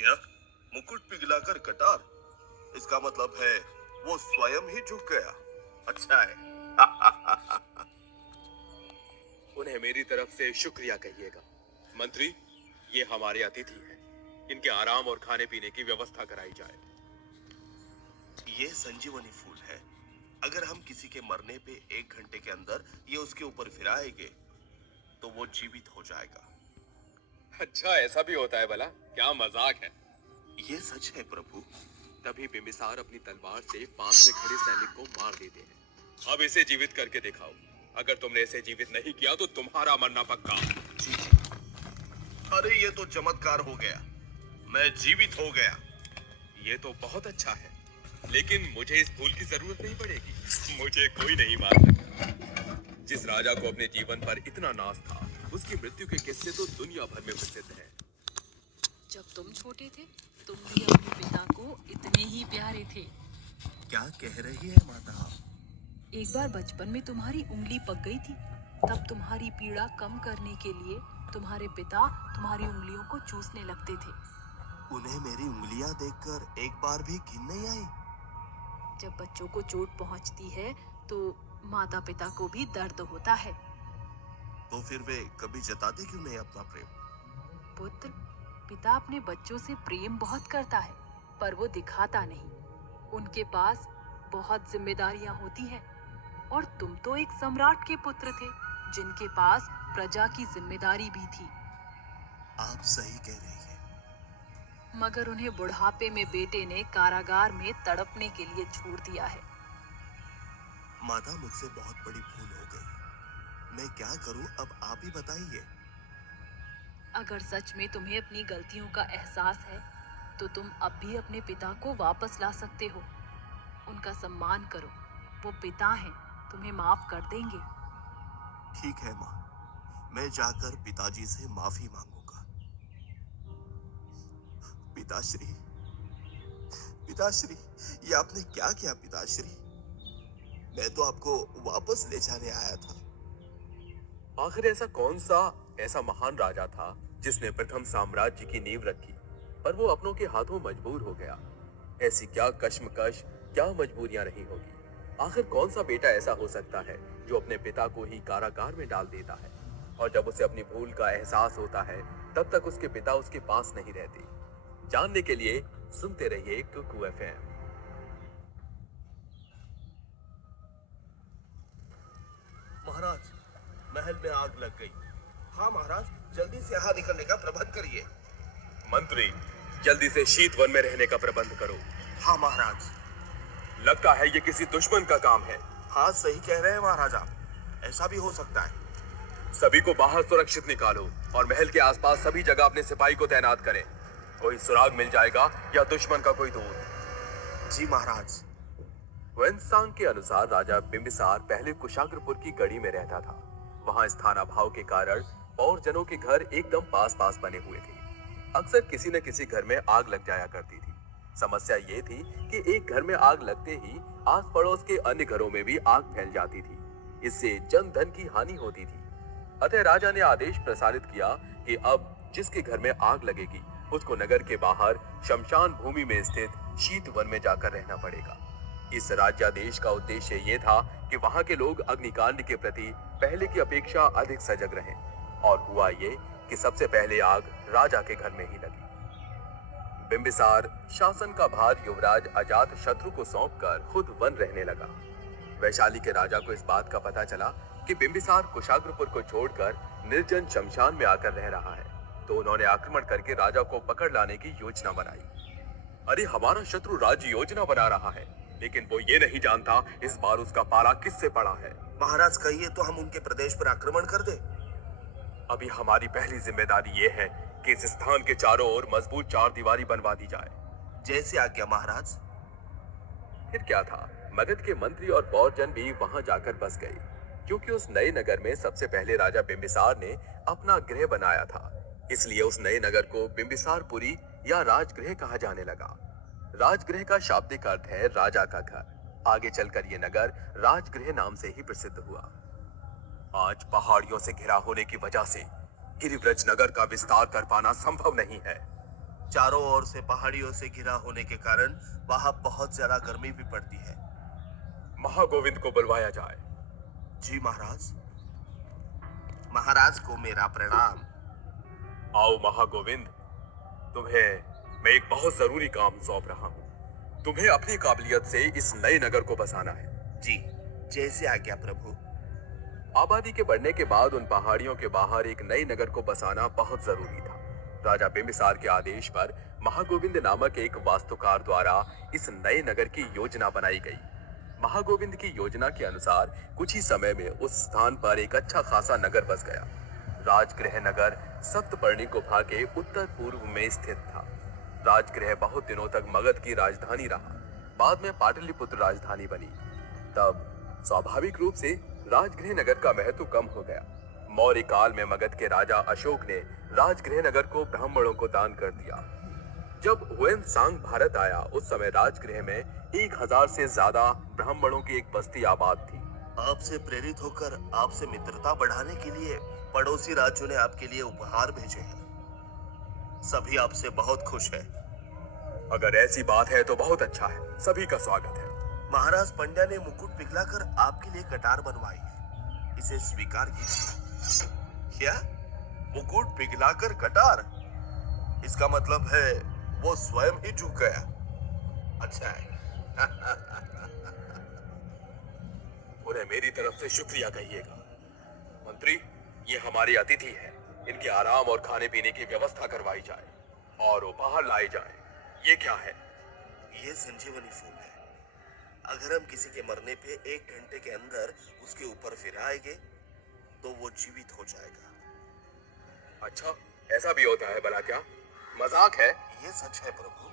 क्या? मुकुट पिघलाकर कटार? इसका मतलब है वो स्वयं ही झुक गया। अच्छा है। उन्हें मेरी तरफ से शुक्रिया कहिएगा। मंत्री, ये हमारे अतिथि हैं। इनके आराम और खाने पीने की व्यवस्था कराई जाए। ये संजीवनी फूल है। अगर हम किसी के मरने पे 1 घंटे के अंदर ये उसके ऊपर फिराएंगे तो वो जीवित हो जाएगा। अच्छा, ऐसा भी होता है भला? क्या मजाक है। ये सच है प्रभु। तभी बिंबिसार अपनी तलवार से पास में खड़े सैनिक को मार देते हैं। अब इसे जीवित करके दिखाओ। अगर तुमने इसे जीवित नहीं किया तो तुम्हारा मरना पक्का। जी जी। अरे ये तो चमत्कार हो गया। मैं जीवित हो गया। ये तो बहुत अच्छा है, लेकिन मुझे इस फूल की जरूरत नहीं पड़ेगी। मुझे कोई नहीं मार सकता। जिस राजा को अपने जीवन पर इतना नाज था, उसकी मृत्यु के किस्से तो दुनिया भर में प्रसिद्ध हैं। जब तुम छोटे थे, तुम भी अपने पिता को इतने ही प्यारे थे। क्या कह रही है माता? एक बार बचपन में तुम्हारी उंगली पक गई थी। तब तुम्हारी पीड़ा कम करने के लिए तुम्हारे पिता तुम्हारी उंगलियों को चूसने लगते थे। उन्हें मेरी उंगलियां देखकर एक बार भी घिन नहीं आई। जब बच्चों को चोट पहुंचती है तो माता पिता को भी दर्द होता है। तो फिर वे कभी जताते क्यों नहीं अपना प्रेम? पुत्र, पिता अपने बच्चों से प्रेम बहुत करता है, पर वो दिखाता नहीं। उनके पास बहुत जिम्मेदारियां होती हैं, और तुम तो एक सम्राट के पुत्र थे, जिनके पास प्रजा की जिम्मेदारी भी थी। आप सही कह रही हैं। मगर उन्हें बुढ़ापे में बेटे ने कारागार में तड़पने के लिए छोड़ दिया है। माता, मुझसे बहुत बड़ी भूल हो गई। मैं क्या करूं अब आप ही बताइए। अगर सच में तुम्हें अपनी गलतियों का एहसास है, तो तुम अब भी अपने पिता को वापस ला सकते हो। उनका सम्मान करो, वो पिता हैं, तुम्हें माफ कर देंगे। ठीक है माँ, मैं जाकर पिताजी से माफी मांगूंगा। पिताश्री, पिताश्री, ये आपने क्या किया पिताश्री? मैं तो आपको वापस ले जाने आया था। आखिर ऐसा महान राजा था जिसने प्रथम साम्राज्य की नींव रखी, पर वो अपनों के हाथों मजबूर हो गया। ऐसी क्या कश्मकश, क्या मजबूरियां रही होगी। आखिर कौन सा बेटा ऐसा हो सकता है जो अपने पिता को ही कारागार में डाल देता है, और जब उसे अपनी भूल का एहसास होता है तब तक उसके पिता उसके पास नहीं रहते। जानने के लिए सुनते रहिए कुकू एफएम। महाराज, महल में आग लग गई। हाँ महाराज, जल्दी से यहाँ निकलने का प्रबंध करिए। मंत्री, जल्दी से शीत वन में रहने का प्रबंध करो। हाँ महाराज। लगता है ये किसी दुश्मन का काम है। हाँ, सही कह रहे हैं महाराजा, ऐसा भी हो सकता है। सभी को बाहर सुरक्षित निकालो और महल के आसपास सभी जगह अपने सिपाही को तैनात करें। कोई सुराग मिल जाएगा या दुश्मन का कोई दूत। जी महाराज। वेन्सांग के अनुसार राजा बिंबिसार पहले कुशाग्रपुर की गढ़ी में रहता था। वहां स्थानाभाव के कारण पौरजनों के घर एकदम पास पास बने हुए थे। अक्सर किसी न किसी घर में आग लग जाया करती थी। समस्या ये थी कि एक घर में आग लगते ही आस पड़ोस के अन्य घरों में भी आग फैल जाती थी। इससे जन धन की हानि होती थी। अतः राजा ने आदेश प्रसारित किया कि अब जिसके घर में आग लगेगी उसको नगर के बाहर शमशान भूमि में स्थित शीत वन में जाकर रहना पड़ेगा। इस राज्यादेश का उद्देश्य ये था कि वहां के लोग अग्निकांड के प्रति पहले की अपेक्षा अधिक सजग रहें। और हुआ ये कि सबसे पहले आग राजा के घर में ही लगी। बिंबिसार शासन का भार युवराज अजात शत्रु को सौंपकर खुद वन रहने लगा। वैशाली के राजा को इस बात का पता चला कि बिंबिसार कुशाग्रपुर को छोड़कर निर्जन शमशान में आकर रह रहा है, तो उन्होंने आक्रमण करके राजा को पकड़ लाने की योजना बनाई। अरे, हमारा शत्रु राज्य योजना बना रहा है, लेकिन वो ये नहीं जानता इस बार उसका पाला किससे पड़ा है। महाराज, कहिए तो हम उनके प्रदेश पर आक्रमण कर दें। अभी हमारी पहली जिम्मेदारी ये है कि इस स्थान के चारों ओर मजबूत चार दीवारी बनवा दी जाए। जैसे आज्ञा महाराज। फिर क्या था, मगध के मंत्री और पौरजन भी वहां जाकर बस गए, क्योंकि उस नए नगर में सबसे पहले राजा बिंबिसार ने अपना गृह बनाया था। इसलिए उस नए नगर को बिंबिसारपुरी या राजगृह कहा जाने लगा। राजगृह का शाब्दिक अर्थ है राजा का घर। आगे चलकर ये नगर राजगृह नाम से ही प्रसिद्ध हुआ। आज पहाड़ियों से घिरा होने की वजह से गिरिव्रज नगर का विस्तार कर पाना संभव नहीं है। चारों ओर से पहाड़ियों से घिरा होने के कारण वहां बहुत ज्यादा गर्मी भी पड़ती है। महागोविंद को बुलवाया जाए। जी महाराज। महाराज को मेरा प्रणाम। आओ महागोविंद, तुम्हें मैं एक बहुत जरूरी काम सौंप रहा हूं। तुम्हें अपनी काबिलियत से इस नए नगर को बसाना है। जी, जैसे आज्ञा प्रभु। आबादी के बढ़ने के बाद उन पहाड़ियों के बाहर एक नए नगर को बसाना बहुत जरूरी था। राजा बिंबिसार के आदेश पर महागोविंद नामक एक वास्तुकार द्वारा इस नए नगर की योजना बनाई गई। महागोविंद की योजना के अनुसार कुछ ही समय में उस स्थान पर एक अच्छा खासा नगर बस गया। राजगृह नगर सप्तपर्णी गुफा के उत्तर पूर्व में स्थित था। राजगृह बहुत दिनों तक मगध की राजधानी रहा, बाद में पाटलिपुत्र राजधानी बनी। तब स्वाभाविक रूप से राजगृह नगर का महत्व कम हो गया। मौर्य काल में मगध के राजा अशोक ने राजगृह नगर को ब्राह्मणों को दान कर दिया। जब हुएनसांग भारत आया, उस समय राजगृह में 1000 से ज्यादा ब्राह्मणों की एक बस्ती आबाद थी। आपसे प्रेरित होकर आपसे मित्रता बढ़ाने के लिए पड़ोसी राज्यों ने आपके लिए उपहार भेजे हैं। सभी आपसे बहुत खुश है। अगर ऐसी बात है तो बहुत अच्छा है, सभी का स्वागत है। महाराज पंड्या ने मुकुट पिघलाकर आपके लिए कटार बनवाई है, इसे स्वीकार कीजिए। क्या? मुकुट पिघलाकर कटार? इसका मतलब है वो स्वयं ही झुक गया। अच्छा है। उन्हें मेरी तरफ से शुक्रिया कहिएगा। मंत्री, ये हमारे अतिथि हैं। इनके आराम और खाने पीने की व्यवस्था करवाई जाए और उपहार लाए जाएं। ये क्या है? ये संजीवनी फूल है। अगर हम किसी के मरने पे 1 घंटे के अंदर उसके ऊपर फिराएंगे तो वो जीवित हो जाएगा। अच्छा, ऐसा भी होता है भला? क्या मजाक है? ये सच है प्रभु।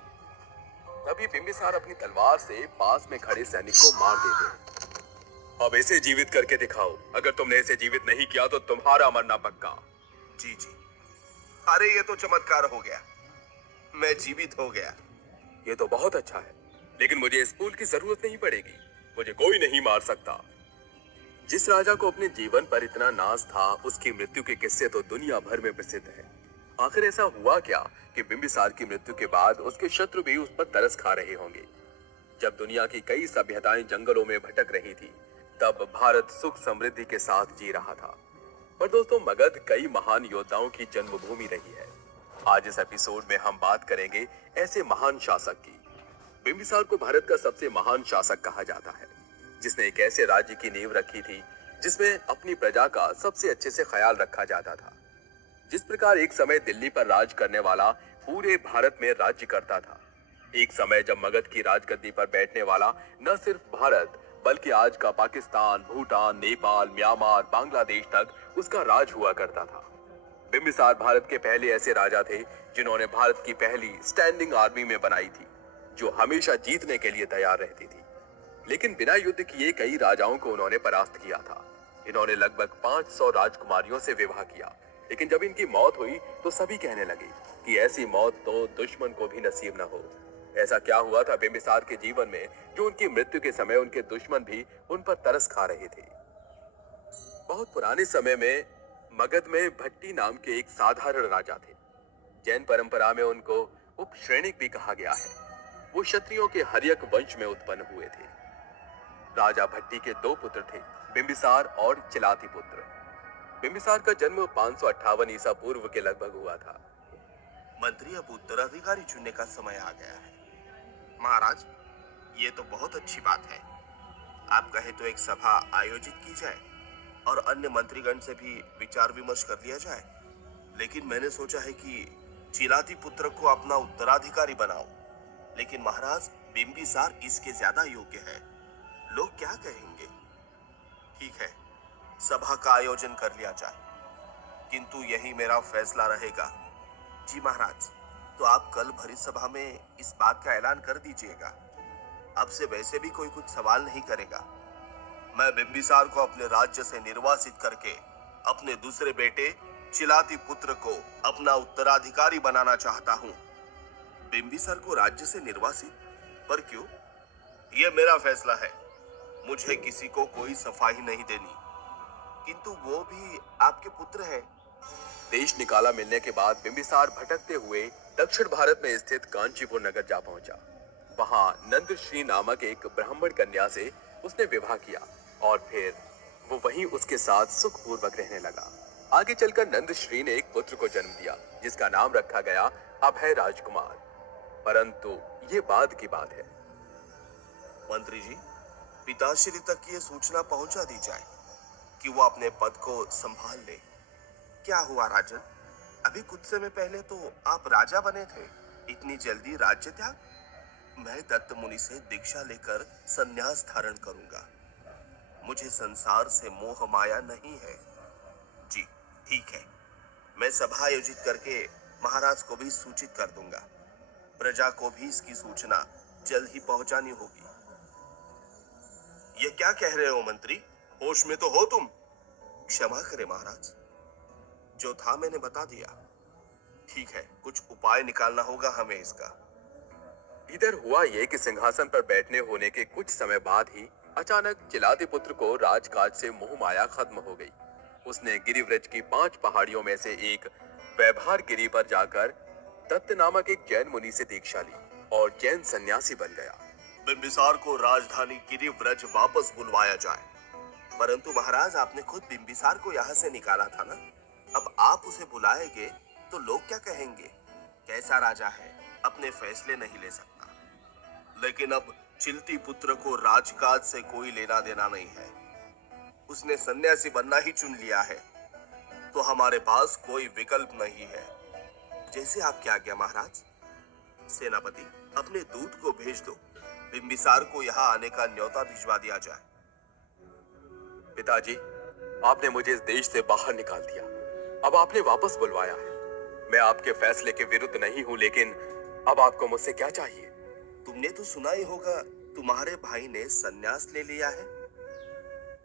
तभी बिंबिसार अपनी तलवार से पास में खड़े सैनिक को मार देते। अब इसे जीवित करके दिखाओ। अगर तुमने इसे जीवित नहीं किया तो तुम्हारा मरना पक्का। जी जी। अरे ये तो चमत्कार हो गया, मैं जीवित हो गया। ये तो बहुत अच्छा है, लेकिन मुझे इस फूल की जरूरत नहीं पड़ेगी। मुझे कोई नहीं मार सकता। जिस राजा को अपने जीवन पर इतना नाज था, उसकी मृत्यु के किस्से तो दुनिया भर में प्रसिद्ध है। आखिर ऐसा हुआ क्या कि बिंबिसार की मृत्यु के बाद उसके शत्रु भी उस पर तरस खा रहे होंगे? जब दुनिया की कई सभ्यताएं जंगलों में भटक रही थी, तब भारत सुख समृद्धि के साथ जी रहा था। पर दोस्तों, मगध कई महान योद्धाओं की जन्मभूमि रही है। आज इस एपिसोड में हम बात करेंगे ऐसे महान शासक की। बिंबिसार को भारत का सबसे महान शासक कहा जाता है, जिसने एक ऐसे राज्य की नींव रखी थी जिसमें अपनी प्रजा का सबसे अच्छे से ख्याल रखा जाता था। जिस प्रकार एक समय दिल्ली पर राज करने वाला पूरे भारत में राज्य करता था, एक समय जब मगध की राजगद्दी पर बैठने वाला न सिर्फ भारत बल्कि आज का पाकिस्तान, भूटान, नेपाल, म्यांमार, बांग्लादेश तक उसका राज हुआ करता था। बिंबिसार भारत के पहले ऐसे राजा थे जिन्होंने भारत की पहली स्टैंडिंग आर्मी में बनाई थी, जो हमेशा जीतने के लिए तैयार रहती थी। लेकिन बिना युद्ध किए कई राजाओं को उन्होंने परास्त किया था। इन्होंने लगभग 500 राजकुमारियों से विवाह किया, लेकिन जब इनकी मौत हुई तो सभी कहने लगे कि ऐसी मौत तो दुश्मन को भी नसीब न हो। ऐसा क्या हुआ था बिंबिसार के जीवन में जो उनकी मृत्यु के समय उनके दुश्मन भी उन पर तरस खा रहे थे? बहुत पुराने समय में मगध में भट्टी नाम के एक साधारण राजा थे। जैन परंपरा में उनको उपश्रेणिक भी कहा गया है। वो क्षत्रियों के हर्यक वंश में उत्पन्न हुए थे। राजा भट्टी के 2 पुत्र थे, बिंबिसार और चिलाती पुत्र। बिंबिसार का जन्म 558 ईसा पूर्व के लगभग हुआ था। मंत्री, अब उत्तराधिकारी चुनने का समय आ गया है। महाराज, ये तो बहुत अच्छी बात है। आप कहे तो एक सभा आयोजित की जाए और अन्य मंत्रीगण से भी विचार विमर्श कर लिया जाए। लेकिन मैंने सोचा है कि चिलाती पुत्र को अपना उत्तराधिकारी बनाओ। लेकिन महाराज, बिंबिसार इसके ज्यादा योग्य है। लोग क्या कहेंगे? ठीक है, सभा का आयोजन कर लिया जाए, किंतु यही मेरा फैसला रहेगा। जी महाराज, तो आप कल भरी सभा में इस बात का ऐलान कर दीजिएगा। अब से वैसे भी कोई कुछ सवाल नहीं करेगा। मैं बिंबिसार को अपने राज्य से निर्वासित करके अपने दूसरे बेटे चिलाती पुत्र को अपना उत्तराधिकारी बनाना चाहता हूँ। बिंबिसार को राज्य से निर्वासित? पर क्यों? यह मेरा फैसला है। मुझे किसी को कोई सफाई नहीं देनी। किंतु वो भी आपके पुत्र हैं। देश निकाला मिलने के बाद बिंबिसार भटकते हुए दक्षिण भारत में स्थित कांचीपुर नगर जा पहुंचा। वहां नंदश्री नामक एक ब्राह्मण कन्या से उसने विवाह किया और फिर वो वहीं उसके साथ सुखपूर्वक रहने लगा। आगे चलकर नंदश्री ने एक पुत्र को जन्म दिया जिसका नाम रखा गया अभय राजकुमार। परंतु ये बाद की बात है। मंत्री जी, पिताश्री तक ये सूचना पहुंचा दी जाए कि वो अपने पद को संभाल ले। क्या हुआ राजन? अभी कुछ समय पहले तो आप राजा बने थे, इतनी जल्दी राज्य त्याग? मैं दत्त मुनि से दीक्षा लेकर संन्यास धारण करूंगा। मुझे संसार से मोह माया नहीं है। जी ठीक है, मैं सभा आयोजित करके महाराज को भी सूचित कर दूंगा। प्रजा को भी इसकी सूचना जल्द ही पहुंचानी होगी। ये क्या कह रहे हो मंत्री? होश में तो हो तुम? क्षमा करें महाराज, जो था मैंने बता दिया। ठीक है, कुछ उपाय निकालना होगा हमें इसका। इधर हुआ ये कि सिंहासन पर बैठने होने के कुछ समय बाद ही अचानक चिलाते पुत्र को राजकाज से मोह माया खत्म हो गई। उसने गिरिव्रज की 5 पहाड़ियों में से एक वैभार गिरी पर जाकर दत्त नामक एक जैन मुनि से दीक्षा ली और जैन सन्यासी बन गया। बिंबिसार को राजधानी गिरिव्रज वापस बुलवाया जाए। परंतु महाराज, आपने खुद बिंबिसार को यहाँ से निकाला था ना? अब आप उसे बुलाएंगे तो लोग क्या कहेंगे? कैसा राजा है, अपने फैसले नहीं ले सकता। लेकिन अब चिलती पुत्र को राजकाज से कोई लेना देना नहीं है। उसने सन्यासी बनना ही चुन लिया है, तो हमारे पास कोई विकल्प नहीं है। जैसे आपकी आज्ञा महाराज। सेनापति, अपने दूत को भेज दो, बिंबिसार को यहाँ आने का न्योता भिजवा दिया जाए। पिताजी, आपने मुझे इस देश से बाहर निकाल दिया, अब आपने वापस बुलवाया है। मैं आपके फैसले के विरुद्ध नहीं हूँ, लेकिन अब आपको मुझसे क्या चाहिए? तुमने तो सुना ही होगा, तुम्हारे भाई ने संन्यास ले लिया है,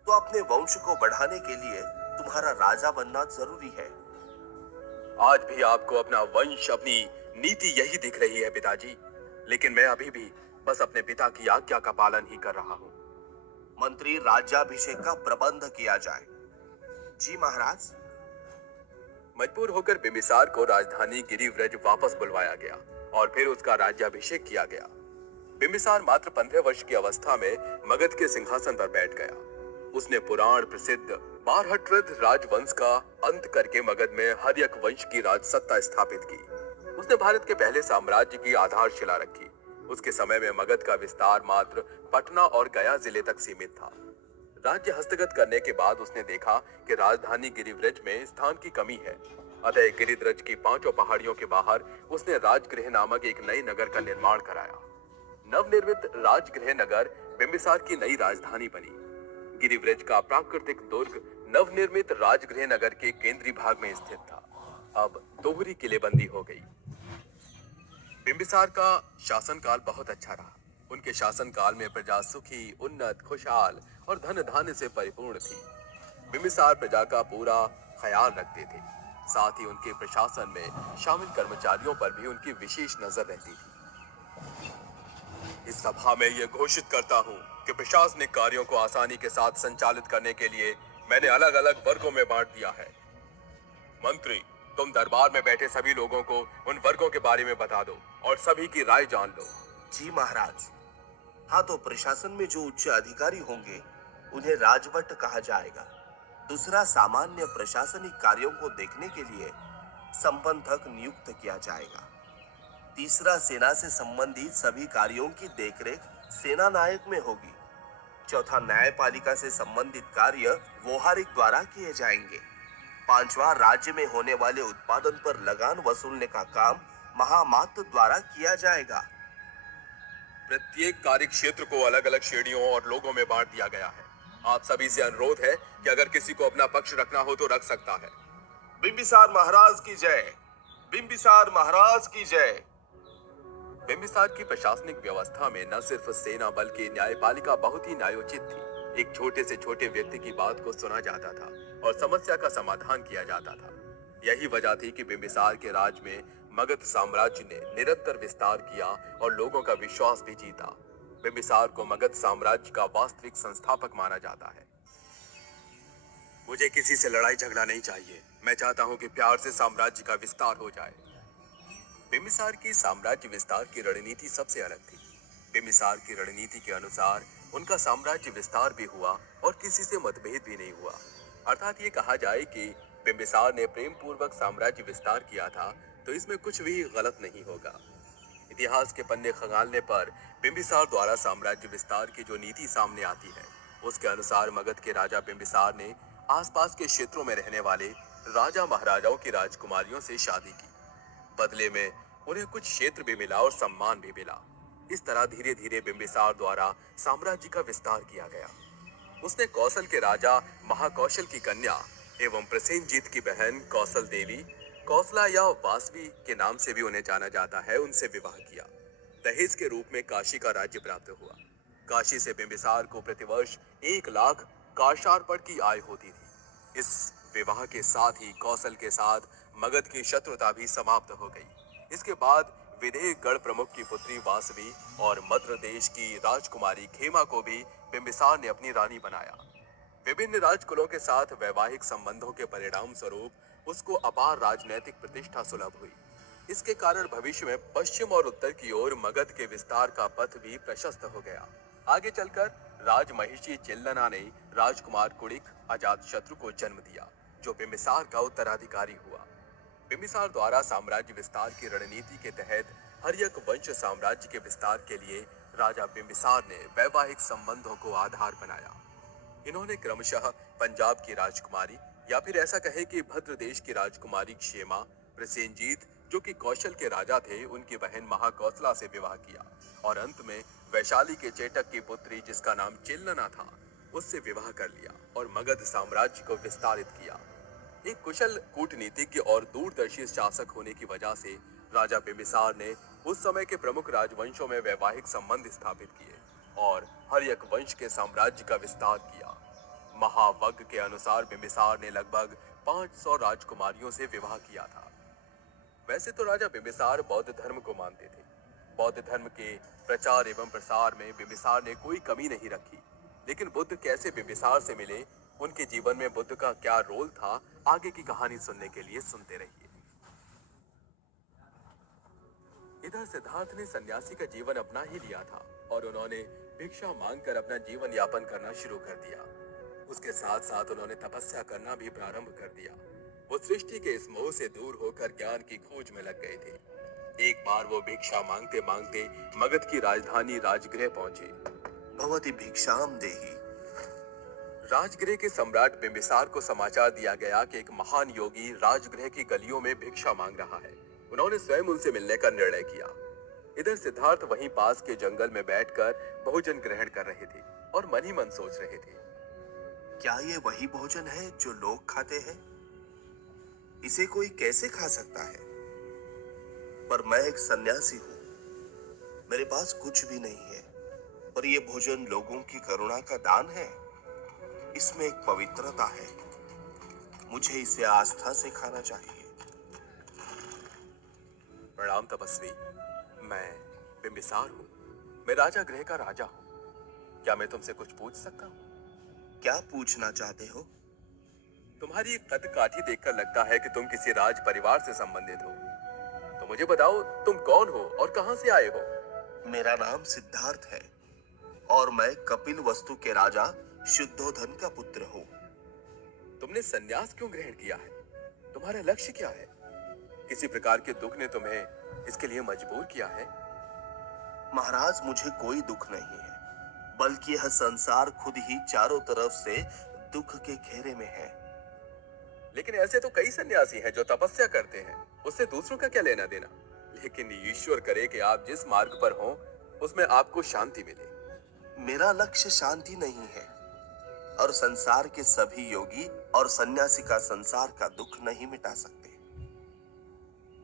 तो अपने वंश को बढ़ाने के लिए तुम्हारा राजा बनना जरूरी है। आज भी आपको अपना वंश, अपनी नीति यही दिख रही है पिताजी, लेकिन मैं अभी भी बस अपने पिता की आज्ञा का पालन ही कर रहा हूँ। मंत्री, राज्याभिषेक का प्रबंध किया जाए। जी महाराज। मजबूर होकर बिंबिसार को राजधानी गिरिव्रज वापस बुलवाया गया और फिर उसका राज्याभिषेक किया गया। बिंबिसार मात्र 15 वर्ष की अवस्था में मगध के सिंहासन पर बैठ गया। उसने पुराण प्रसिद्ध बारहटृद राजवंश का अंत करके मगध में हर्यक वंश की राजसत्ता स्थापित की। उसने भारत के पहले साम्राज्य की आधारशिला रखी। उसके समय में मगध का विस्तार मात्र पटना और गया जिले तक सीमित था। राज्य हस्तगत करने के बाद उसने देखा कि राजधानी गिरिव्रज में स्थान की कमी है। अतः गिरिव्रज की 5 पहाड़ियों के बाहर उसने राजगृह नामक एक नए नगर का निर्माण कराया। नवनिर्मित राजगृह नगर बिंबिसार की नई राजधानी बनी। गिरिव्रज का प्राकृतिक दुर्ग नवनिर्मित राजगृह नगर के केंद्रीय भाग में स्थित था। अब दोहरी किलेबंदी हो गई। बिंबिसार का शासनकाल बहुत अच्छा रहा। उनके शासनकाल में प्रजा सुखी, उन्नत, खुशहाल और धन धान्य से परिपूर्ण थी। बिंबिसार प्रजा का पूरा ख्याल रखते थे। साथ ही उनके प्रशासन में शामिल कर्मचारियों पर भी उनकी विशेष नजर रहती थी। इस सभा में यह घोषित करता हूँ कि प्रशासनिक कार्यों को आसानी के साथ संचालित करने के लिए मैंने अलग अलग वर्गों में बांट दिया है। मंत्री, तुम दरबार में बैठे सभी लोगों को उन वर्गों के बारे में बता दो और सभी की राय जान लो। जी महाराज। हाँ, तो प्रशासन में जो उच्च अधिकारी होंगे उन्हें राजभट कहा जाएगा। दूसरा, सामान्य प्रशासनिक कार्यों को देखने के लिए संबंधक नियुक्त किया जाएगा। तीसरा, सेना से संबंधित सभी कार्यों की देखरेख सेना नायक में होगी। चौथा, न्यायपालिका से संबंधित कार्य वोहारिक द्वारा किए जाएंगे। पांचवा, राज्य में होने वाले उत्पादन पर लगान वसूलने का काम महामात्र द्वारा किया जाएगा। प्रत्येक कार्य क्षेत्र को अलग अलग श्रेणियों और लोगों में बांट दिया गया है। आप सभी से अनुरोध है कि अगर किसी को अपना पक्ष रखना हो तो रख सकता है। बिंबिसार महाराज की जय। बिंबिसार महाराज की जय। बिंबिसार की प्रशासनिक व्यवस्था में न सिर्फ सेना बल्कि न्यायपालिका बहुत ही न्यायोचित थी। एक छोटे से छोटे व्यक्ति की बात को सुना जाता था और समस्या का समाधान किया जाता था। यही वजह थी कि बिंबिसार के राज में मगध साम्राज्य ने निरंतर विस्तार किया और लोगों का विश्वास भी जीता। बिंबिसार को मगध साम्राज्य का वास्तविक संस्थापक माना जाता है। मुझे किसी से लड़ाई झगड़ा नहीं चाहिए। मैं चाहता हूं कि प्यार से साम्राज्य का विस्तार हो जाए। बिम्बिसार की साम्राज्य विस्तार की रणनीति सबसे अलग थी। बिम्बिसार की रणनीति के अनुसार उनका साम्राज्य विस्तार भी हुआ और किसी से मतभेद भी नहीं हुआ। अर्थात ये कहा जाए कि बिम्बिसार ने प्रेम पूर्वक साम्राज्य विस्तार किया था, तो इसमें कुछ भी गलत नहीं होगा। इतिहास के पन्ने खंगालने पर बिम्बिसार द्वारा साम्राज्य विस्तार की जो नीति सामने आती है, उसके अनुसार मगध के राजा बिम्बिसार ने आसपास के क्षेत्रों में रहने वाले राजा महाराजाओं की राजकुमारियों से शादी की। बदले में उन्हें कुछ क्षेत्र भी मिला और सम्मान भी मिला। इस तरह धीरे धीरे बिम्बिसार द्वारा साम्राज्य का विस्तार किया गया। उसने कौशल के राजा महाकौशल की कन्या एवं प्रसेनजीत की बहन कौशल देवी, कौशला या वासवी के नाम से भी उन्हें जाना जाता है, उनसे विवाह किया। दहेज के रूप में काशी का राज्य प्राप्त हुआ। काशी से बिम्बिसार को प्रतिवर्ष 1 लाख काशार्पण की आय होती थी। इस विवाह के साथ ही कौशल के साथ मगध की शत्रुता भी समाप्त हो गई। इसके बाद विदेह गढ़ प्रमुख की पुत्री वासवी और मद्र देश की राजकुमारी खेमा को भी बिम्बिसार ने अपनी रानी बनाया। विभिन्न राजकुलों के साथ वैवाहिक संबंधों के परिणाम स्वरूप उसको अपार राजनैतिक प्रतिष्ठा सुलभ हुई। इसके कारण भविष्य में पश्चिम और उत्तर की ओर मगध के विस्तार का पथ भी प्रशस्त हो गया। आगे चलकर राजमहिषी चिल्लना ने राजकुमार कुड़िक अजातशत्रु को जन्म दिया, जो बिम्बिसार का उत्तराधिकारी हुआ। बिम्बिसार द्वारा साम्राज्य विस्तार की रणनीति के तहत हर्यक वंश साम्राज्य के विस्तार के लिए राजा बिम्बिसार ने वैवाहिक संबंधों को आधार बनाया। इन्होंने क्रमशः पंजाब की राजकुमारी या फिर ऐसा कहे कि भद्र देश की राजकुमारी क्षेमा, प्रसेनजीत जो कि कौशल के राजा थे, उनकी बहन महाकौशला से विवाह किया और अंत में वैशाली के चेटक की पुत्री जिसका नाम चिल्लना था, उससे विवाह कर लिया और मगध साम्राज्य को विस्तारित किया। एक कुशल कूटनीतिज्ञ और दूरदर्शी शासक होने की वजह से राजा बिम्बिसार ने उस समय के प्रमुख राजवंशों में वैवाहिक संबंध स्थापित किए और हर्यक वंश के साम्राज्य का विस्तार किया। महावग्ग के अनुसार बिम्बिसार ने लगभग 500 राजकुमारियों से विवाह किया था। वैसे तो राजा बिम्बिसार बौद्ध धर्म को मानते थे। बौद्ध धर्म के प्रचार एवं प्रसार में बिम्बिसार ने कोई कमी नहीं रखी, लेकिन बुद्ध कैसे बिम्बिसार से मिले, उनके जीवन में बुद्ध का क्या रोल था, आगे की कहानी सुनने के लिए सुनते रहिए। इधर सिद्धार्थ ने सन्यासी का जीवन अपना ही लिया था और उन्होंने भिक्षा मांगकर अपना जीवन यापन करना शुरू कर दिया। उसके साथ साथ उन्होंने तपस्या करना भी प्रारंभ कर दिया। वो सृष्टि के इस मोह से दूर होकर ज्ञान की खोज में लग गए थे। एक बार वो भिक्षा मांगते मांगते मगध की राजधानी राजगृह पहुंचे। भवती भिक्षाम देहि। राजगृह के सम्राट बिम्बिसार को समाचार दिया गया कि एक महान योगी राजगृह की गलियों में भिक्षा मांग रहा है। उन्होंने स्वयं उनसे मिलने का निर्णय किया। इधर सिद्धार्थ वहीं पास के जंगल में बैठकर भोजन ग्रहण कर रहे थे और मन ही मन सोच रहे थे, क्या ये वही भोजन है जो लोग खाते हैं? इसे कोई कैसे खा सकता है? पर मैं एक सन्यासी हूं, मेरे पास कुछ भी नहीं है, पर यह भोजन लोगों की करुणा का दान है। इसमें एक पवित्रता है, मुझे इसे आस्था से खाना चाहिए। प्रणाम तपस्वी, मैं बिम्बिसार हूँ। मैं राजा गृह का राजा हूँ। क्या मैं तुमसे कुछ पूछ सकता हूँ? क्या पूछना चाहते हो? तुम्हारी कद काठी देखकर लगता है कि तुम किसी राज परिवार से संबंधित हो। तो मुझे बताओ, तुम कौन हो और कहां से आए हो? मेरा नाम सिद्धार्थ है और मैं कपिल वस्तु के राजा शुद्धोधन का पुत्र हूँ। तुमने संन्यास क्यों ग्रहण किया है? तुम्हारा लक्ष्य क्या है? किसी प्रकार के दुख ने तुम्हें इसके लिए मजबूर किया है? महाराज, मुझे कोई दुख नहीं है, बल्कि यह संसार खुद ही चारों तरफ से दुख के घेरे में है। लेकिन ऐसे तो कई सन्यासी हैं जो तपस्या करते हैं, उससे दूसरों का क्या लेना देना। लेकिन ईश्वर करे कि आप जिस मार्ग पर हो उसमें आपको शांति मिले। मेरा लक्ष्य शांति नहीं है और संसार के सभी योगी और सन्यासी का संसार का दुख नहीं मिटा सकते।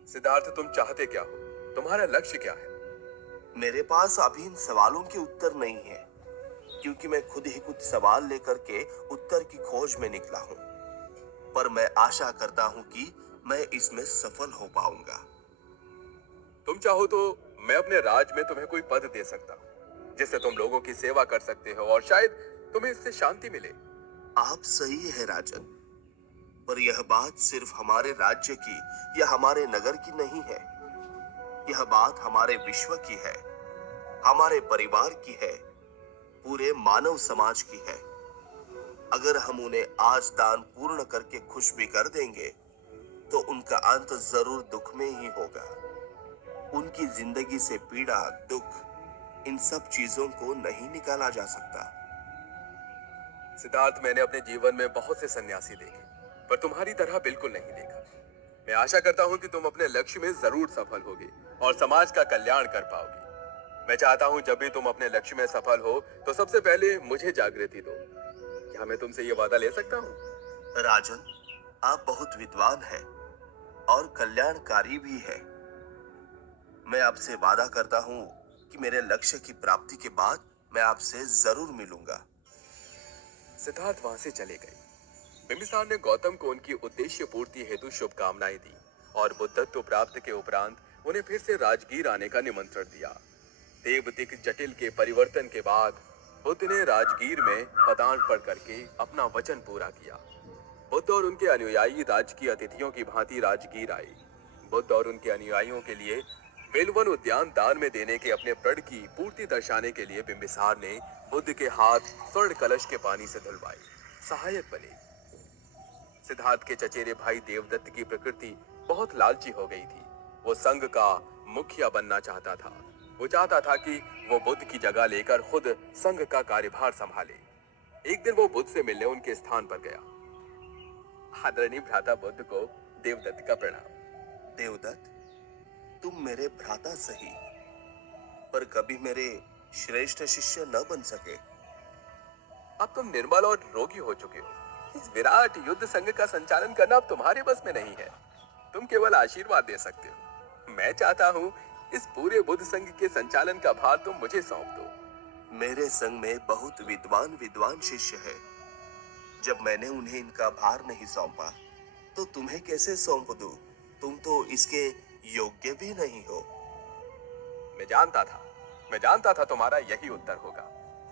सिद्धार्थ, तुम चाहते क्या हो? तुम्हारा लक्ष्य क्या है? मेरे पास अभी इन सवालों के उत्तर नहीं है, क्योंकि मैं खुद ही कुछ सवाल लेकर के उत्तर की खोज में निकला हूं। पर मैं आशा करता हूं कि मैं इसमें सफल हो पाऊंगा। तुम चाहो तो मैं अपने राज में तुम्हें कोई पद दे सकता हूं, जिससे तुम लोगों की सेवा कर सकते हो और शायद तुम्हें इससे शांति मिले। आप सही है राजन, पर यह बात सिर्फ हमारे राज्य की या हमारे नगर की नहीं है। यह बात हमारे विश्व की है, हमारे परिवार की है, पूरे मानव समाज की है। अगर हम उन्हें आज दान पूर्ण करके खुश भी कर देंगे तो उनका अंत जरूर दुख में ही होगा। उनकी जिंदगी से पीड़ा, दुख, इन सब चीजों को नहीं निकाला जा सकता। सिद्धार्थ, मैंने अपने जीवन में बहुत से सन्यासी देखे, पर तुम्हारी तरह बिल्कुल नहीं देखा। मैं आशा करता हूँ कि तुम अपने लक्ष्य में जरूर सफल होगे और समाज का कल्याण कर पाओगे। मैं चाहता हूँ जब भी तुम अपने लक्ष्य में सफल हो तो सबसे पहले मुझे जागृति दो। क्या मैं तुमसे ये वादा ले सकता हूँ? राजन, आप बहुत विद्वान हैं और कल्याणकारी भी है। मैं आपसे वादा करता हूँ कि मेरे लक्ष्य की प्राप्ति के बाद मैं आपसे जरूर मिलूंगा। सिद्धार्थ वहां से चले गए। बिंबिसार ने गौतम को उनकी उद्देश्य पूर्ति हेतु शुभकामनाएं दी और बुद्धत्व प्राप्त के उपरांत उन्हें फिर से राजगीर आने का निमंत्रण दिया। देवदिक जटिल के परिवर्तन के बाद बुद्ध ने राजगीर में पदार्पण करके अपना वचन पूरा किया। बुद्ध और उनके अनुयायी राजकीय अतिथियों की भांति राजगीर आए। बुद्ध और उनके अनुयायियों के लिए बेलवन उद्यान दान में देने के अपने प्रण की पूर्ति दर्शाने के लिए बिंबिसार ने बुद्ध के हाथ स्वर्ण कलश के पानी से धुलवाए, सहायक बने। सिद्धार्थ के चचेरे भाई देवदत्त की प्रकृति बहुत लालची हो गई थी। वो संघ का मुखिया बनना चाहता था। वो चाहता था कि वो बुद्ध की जगह लेकर खुद संघ का कार्यभार संभाले। एक दिन वो बुद्ध से मिलने उनके स्थान पर गया। आदरणीय भ्राता बुद्ध को देवदत्त का प्रणाम। देवदत्त, तुम मेरे भ्राता सही, पर कभी मेरे श्रेष्ठ शिष्य न बन सके। अब तुम निर्बल और रोगी हो चुके हो। इस विराट युद्ध संघ का संचालन करना अब तुम्हारे बस में नहीं है। तुम केवल आशीर्वाद दे सकते हो। मैं चाहता हूँ इस पूरे बुद्ध संघ के संचालन का भार तुम मुझे सौंप दो। मेरे संग में बहुत विद्वान शिष्य है। जब मैंने उन्हें इनका भार नहीं सौंपा तो तुम्हें कैसे सौंप दूं? तुम तो इसके योग्य भी नहीं हो। मैं जानता था तुम्हारा यही उत्तर होगा,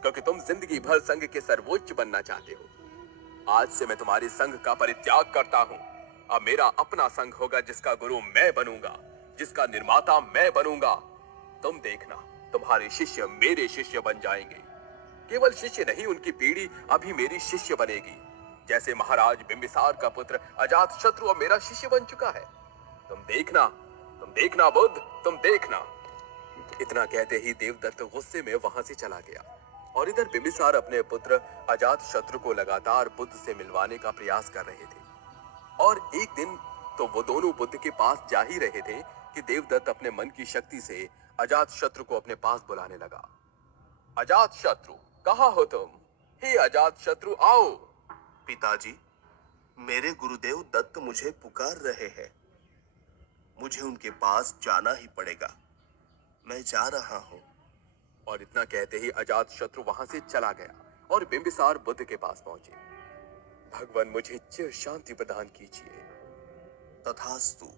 क्योंकि तुम जिंदगी भर संघ के सर्वोच्च बनना चाहते हो। आज से मैं तुम्हारे संघ का परित्याग करता हूँ। अब मेरा अपना संघ होगा, जिसका गुरु मैं बनूंगा, जिसका निर्माता मैं बनूंगा। तुम देखना, तुम्हारे शिष्य मेरे शिष्य बन जाएंगे। केवल शिष्य नहीं, उनकी पीढ़ी अभी मेरी शिष्य बनेगी। जैसे महाराज बिंबिसार का पुत्र अजात शत्रु अब मेरा शिष्य बन चुका है। तुम देखना बुद्ध, तुम देखना। इतना कहते ही देवदत्त गुस्से में वहां से चला गया और इधर बिंबिसार अपने पुत्र अजात शत्रु को लगातार बुद्ध से मिलवाने का प्रयास कर रहे थे। और एक दिन तो वो दोनों बुद्ध के पास जा ही रहे थे कि देवदत्त अपने मन की शक्ति से अजात शत्रु को अपने पास बुलाने लगा। अजात शत्रु, कहाँ हो तुम? हे अजात शत्रु, आओ। पिताजी, मेरे गुरुदेव दत्त मुझे पुकार रहे हैं। मुझे उनके पास जाना ही पड़ेगा। मैं जा रहा हूँ। और इतना कहते ही अजात शत्रु वहां से चला गया और बिंबिसार बुद्ध के पास पहुंचे। भगवान, मुझे चिर शांति प्रदान कीजिए। तथास्तु।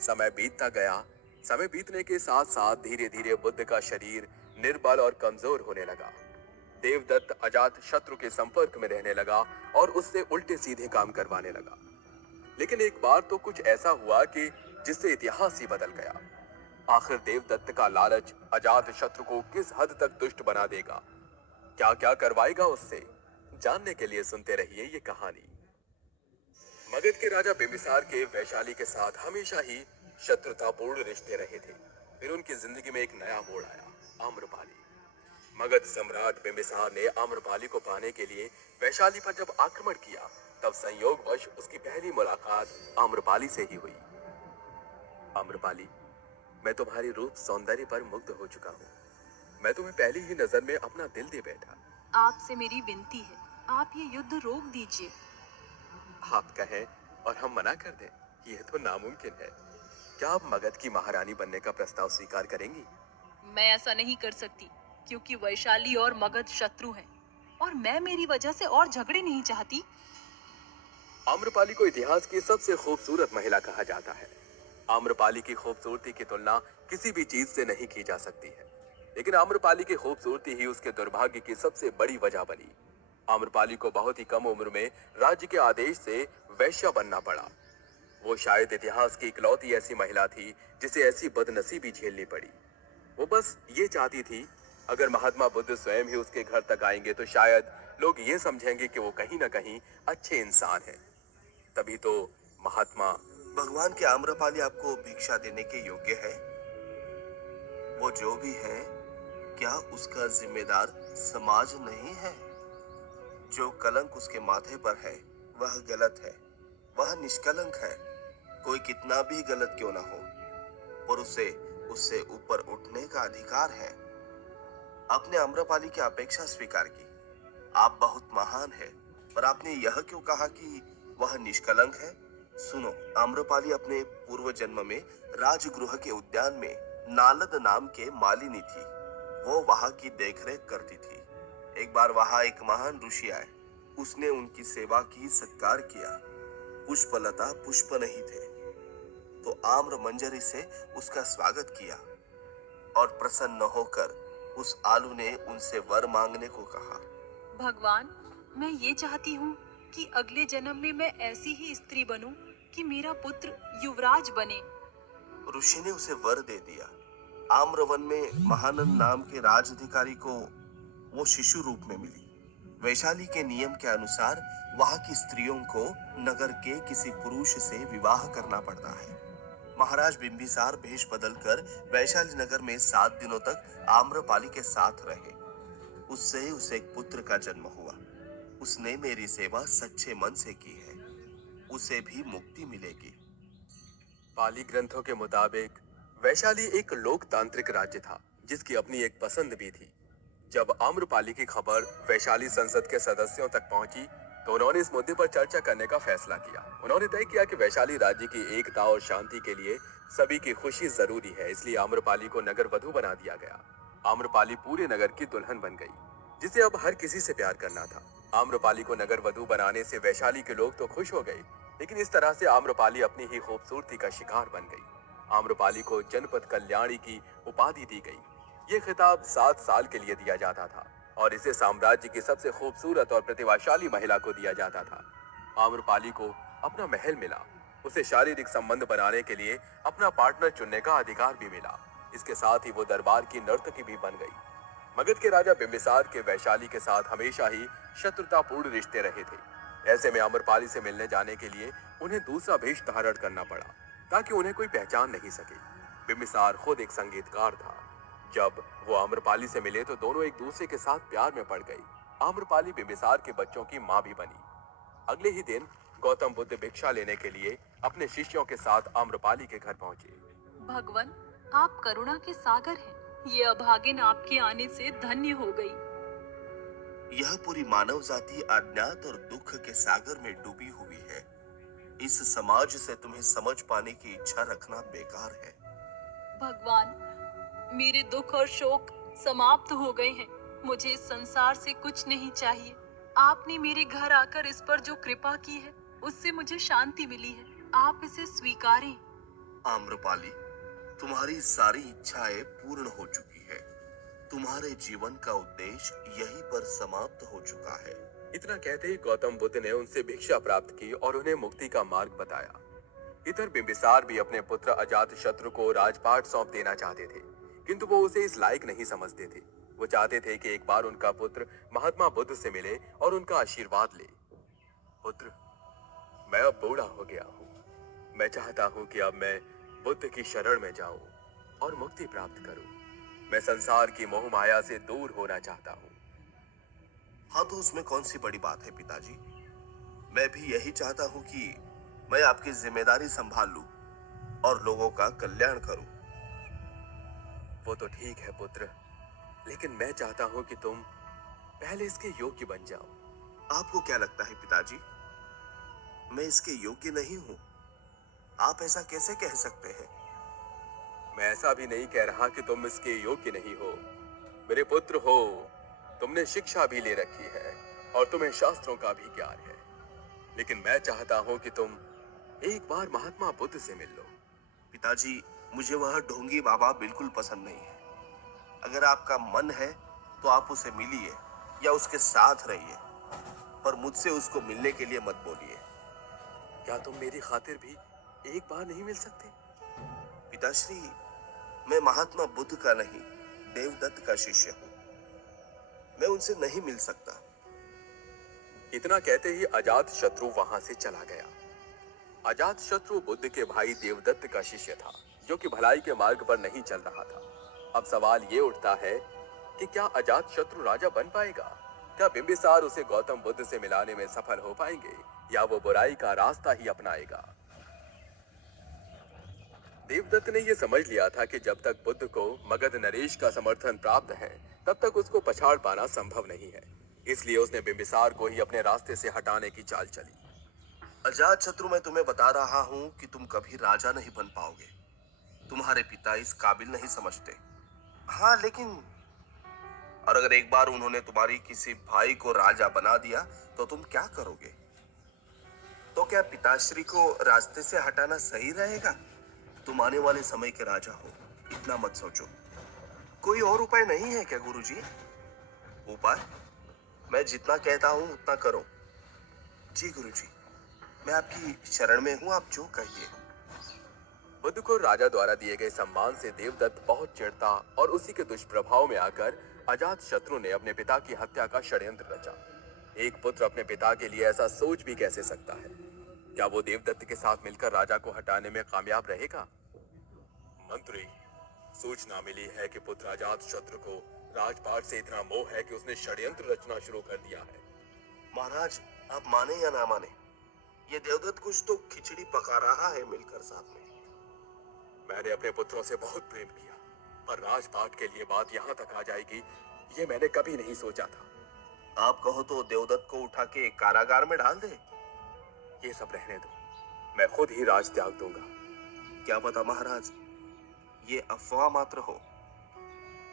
समय बीतता गया। समय बीतने के साथ साथ धीरे धीरे बुद्ध का शरीर निर्बल और कमजोर होने लगा। देवदत्त अजात शत्रु के संपर्क में रहने लगा और उससे उल्टे सीधे काम करवाने लगा। लेकिन एक बार तो कुछ ऐसा हुआ कि जिससे इतिहास ही बदल गया। आखिर देवदत्त का लालच अजात शत्रु को किस हद तक दुष्ट बना देगा, क्या क्या करवाएगा उससे, जानने के लिए सुनते रहिए ये कहानी। मगध के राजा बिंबिसार के वैशाली के साथ हमेशा ही शत्रुतापूर्ण रिश्ते रहे थे। फिर उनकी जिंदगी में एक नया मोड़ आया, आम्रपाली। मगध सम्राट बिंबिसार ने आम्रपाली को पाने के लिए वैशाली पर जब आक्रमण किया, तब संयोगवश उसकी पहली मुलाकात आम्रपाली से ही हुई। आम्रपाली, मैं तुम्हारी रूप सौंदर्य पर मुग्ध हो चुका हूँ। मैं तुम्हें पहली ही नजर में अपना दिल दे बैठा। आपसे मेरी विनती है, आप ये युद्ध रोक दीजिए। आप कहें और हम मना कर दें, यह तो नामुमकिन है। क्या आप मगध की महारानी बनने का प्रस्ताव स्वीकार करेंगी? मैं ऐसा नहीं कर सकती, क्योंकि वैशाली और मगध शत्रु हैं और मैं मेरी वजह से और झगड़े नहीं चाहती। आम्रपाली को इतिहास की सबसे खूबसूरत महिला कहा जाता है। आम्रपाली की खूबसूरती की तुलना किसी भी चीज से नहीं की जा सकती है, लेकिन आम्रपाली की खूबसूरती ही उसके दुर्भाग्य की सबसे बड़ी वजह बनी। आम्रपाली को बहुत ही कम उम्र में राज्य के आदेश से वैश्या बनना पड़ा। वो शायद इतिहास की इकलौती ऐसी महिला थी जिसे ऐसी बदनसीबी झेलनी पड़ी। वो बस ये चाहती थी, अगर महात्मा बुद्ध स्वयं ही उसके घर तक आएंगे तो शायद लोग ये समझेंगे कि वो कहीं ना कहीं अच्छे इंसान हैं। तभी तो महात्मा। भगवान के आम्रपाली आपको भिक्षा देने के योग्य है? वो जो भी है, क्या उसका जिम्मेदार समाज नहीं है? जो कलंक उसके माथे पर है वह गलत है, वह निष्कलंक है। कोई कितना भी गलत क्यों ना हो, पर उसे उससे ऊपर उठने का अधिकार है। आपने आम्रपाली की अपेक्षा स्वीकार की। आप बहुत महान हैं, पर आपने यह क्यों कहा कि वह निष्कलंक है? सुनो, आम्रपाली अपने पूर्व जन्म में राजगृह के उद्यान में नालद नाम के मालिनी थी। वो वहां की देखरेख करती थी। एक बार वहां एक महान ऋषि आए। उसने उनकी सेवा की, सत्कार किया। पुष्पलता पुष्प नहीं थे, तो आम्र मंजरी से उसका स्वागत किया और प्रसन्न होकर उस आलू ने उनसे वर मांगने को कहा। भगवान, मैं ये चाहती हूँ कि अगले जन्म में मैं ऐसी ही स्त्री बनूं कि मेरा पुत्र युवराज बने। ऋषि ने उसे वर दे दिया। आम्रवन में महानंद नाम के राजधिकारी को वो शिशु रूप में मिली। वैशाली के नियम के अनुसार वहां की स्त्रियों को नगर के किसी पुरुष से विवाह करना पड़ता है। महाराज बिंबिसार भेष बदलकर वैशाली नगर में 7 दिनों तक आम्रपाली के साथ रहे। उससे उसे एक पुत्र का जन्म हुआ। उसने मेरी सेवा सच्चे मन से की है, उसे भी मुक्ति मिलेगी। पाली ग्रंथों के मुताबिक वैशाली एक लोकतांत्रिक राज्य था जिसकी अपनी एक पसंद भी थी। जब आम्रपाली की खबर वैशाली संसद के सदस्यों तक पहुंची तो उन्होंने इस मुद्दे पर चर्चा करने का फैसला किया। उन्होंने तय किया कि वैशाली राज्य की एकता और शांति के लिए सभी की खुशी जरूरी है, इसलिए आम्रपाली को नगर वधु बना दिया गया। आम्रपाली पूरे नगर की दुल्हन बन गई, जिसे अब हर किसी से प्यार करना था। आम्रपाली को नगर वधु बनाने से वैशाली के लोग तो खुश हो गए, लेकिन इस तरह से आम्रपाली अपनी ही खूबसूरती का शिकार बन गई। आम्रपाली को जनपद कल्याणी की उपाधि दी गई। ये खिताब 7 साल के लिए दिया जाता था और इसे साम्राज्य की सबसे खूबसूरत और प्रतिभाशाली महिला को दिया जाता था। आम्रपाली को अपना महल मिला। उसे शारीरिक संबंध बनाने के लिए अपना पार्टनर चुनने का अधिकार भी मिला। इसके साथ ही वो दरबार की नर्तकी भी बन गई। मगध के राजा बिंबिसार के वैशाली के साथ हमेशा ही शत्रुतापूर्ण रिश्ते रहे थे। ऐसे में आम्रपाली से मिलने जाने के लिए उन्हें दूसरा वेश धारण करना पड़ा ताकि उन्हें कोई पहचान नहीं सके। बिंबिसार खुद एक संगीतकार था। जब वो आम्रपाली से मिले तो दोनों एक दूसरे के साथ प्यार में पड़ गई। आम्रपाली बिंबिसार के बच्चों की मां भी बनी। अगले ही दिन गौतम बुद्ध भिक्षा लेने के लिए अपने शिष्यों के साथ आम्रपाली के घर पहुंचे। भगवान, आप करुणा के सागर हैं। ये अभागिन आपके आने से धन्य हो गई। यह पूरी मानव जाति अज्ञात और दुख के सागर में डूबी हुई है। इस समाज से तुम्हें समझ पाने की इच्छा रखना बेकार है। भगवान, मेरे दुख और शोक समाप्त हो गए हैं। मुझे इस संसार से कुछ नहीं चाहिए। आपने मेरे घर आकर इस पर जो कृपा की है उससे मुझे शांति मिली है। आप इसे स्वीकारें। आम्रपाली, तुम्हारी सारी इच्छाएं पूर्ण हो चुकी है। तुम्हारे जीवन का उद्देश्य यहीं पर समाप्त हो चुका है। इतना कहते ही गौतम बुद्ध ने उनसे भिक्षा प्राप्त की और उन्हें मुक्ति का मार्ग बताया। इधर बिंबिसार भी अपने पुत्र अजातशत्रु को राजपाट सौंप देना चाहते थे, किंतु वो उसे इस लायक नहीं समझते थे। वो चाहते थे कि एक बार उनका पुत्र महात्मा बुद्ध से मिले और उनका आशीर्वाद ले। पुत्र, मैं अब बूढ़ा हो गया हूँ। मैं चाहता हूँ कि अब मैं बुद्ध की शरण में जाऊं और मुक्ति प्राप्त करूं। मैं संसार की मोह माया से दूर होना चाहता हूँ। हाँ, तो उसमें कौन सी बड़ी बात है पिताजी। मैं भी यही चाहता हूँ कि मैं आपकी जिम्मेदारी संभाल लूं और लोगों का कल्याण करूं। वो तो ठीक है पुत्र, लेकिन मैं चाहता हूँ कि तुम पहले इसके योग्य बन जाओ। आपको क्या लगता है पिताजी, मैं इसके योग्य नहीं हूँ? आप ऐसा कैसे कह सकते हैं? मैं ऐसा भी नहीं कह रहा कि तुम इसके योग्य नहीं हो। मेरे पुत्र हो, तुमने शिक्षा भी ले रखी है और तुम्हें शास्त्रों का भी ज्ञान है, लेकिन मैं चाहता हूं कि तुम एक बार महात्मा बुद्ध से मिल लो। पिताजी, मुझे वह ढोंगी बाबा बिल्कुल पसंद नहीं है। अगर आपका मन है तो आप उसे मिलिए या उसके साथ रहिए, पर मुझसे उसको मिलने के लिए मत बोलिए। क्या तुम मेरी खातिर भी एक बार नहीं मिल सकते? पिताश्री, मैं महात्मा बुद्ध का नहीं, देवदत्त का शिष्य हूँ। मैं उनसे नहीं मिल सकता। इतना कहते ही अजात शत्रु वहां से चला गया। अजात शत्रु बुद्ध के भाई देवदत्त का शिष्य था, जो कि भलाई के मार्ग पर नहीं चल रहा था। अब सवाल ये उठता है कि क्या अजात शत्रु राजा बन पाएगा? क्या बिंबिसार उसे गौतम बुद्ध से मिलाने में सफल हो पाएंगे, या वो बुराई का रास्ता ही अपनाएगा? देवदत्त ने यह समझ लिया था कि जब तक बुद्ध को मगध नरेश का समर्थन प्राप्त है, तब तक उसको पछाड़ पाना संभव नहीं है। इसलिए उसने बिंबिसार को ही अपने रास्ते से हटाने की चाल चली। अजात शत्रु, मैं तुम्हें बता रहा हूँ कि तुम कभी राजा नहीं बन पाओगे। तुम्हारे पिता इस काबिल नहीं समझते। हाँ, लेकिन और अगर एक बार उन्होंने तुम्हारी किसी भाई को राजा बना दिया तो तुम क्या करोगे? तो क्या पिताश्री को रास्ते से हटाना सही रहेगा? तुम आने वाले समय के राजा हो, इतना मत सोचो। कोई और उपाय नहीं है क्या गुरुजी? उपाय? मैं जितना कहता हूं उतना करो। जी गुरुजी, मैं आपकी शरण में हूं, आप जो कहिए। बुद्ध को राजा द्वारा दिए गए सम्मान से देवदत्त बहुत चिढ़ता और उसी के दुष्प्रभाव में आकर अजात शत्रु ने अपने पिता की हत्या का षड्यंत्र रचा। एक पुत्र अपने पिता के लिए ऐसा सोच भी कैसे सकता है? क्या वो देवदत्त के साथ मिलकर राजा को हटाने में कामयाब रहेगा? मंत्री, सूचना मिली है कि पुत्र अजात शत्रु को राजपाट से इतना मोह है कि उसने षड्यंत्र रचना शुरू कर दिया है। महाराज, आप माने या ना माने, ये देवदत्त कुछ तो खिचड़ी पका रहा है मिलकर साथ में। मैंने अपने पुत्रों से बहुत प्रेम किया, पर राजपाट के लिए बात यहाँ तक आ जाएगी, ये मैंने कभी नहीं सोचा था। आप कहो तो देवदत्त को उठा के कारागार में डाल दे। ये सब रहने दो, मैं खुद ही राज त्याग दूंगा। क्या पता महाराज, ये अफवाह मात्र हो।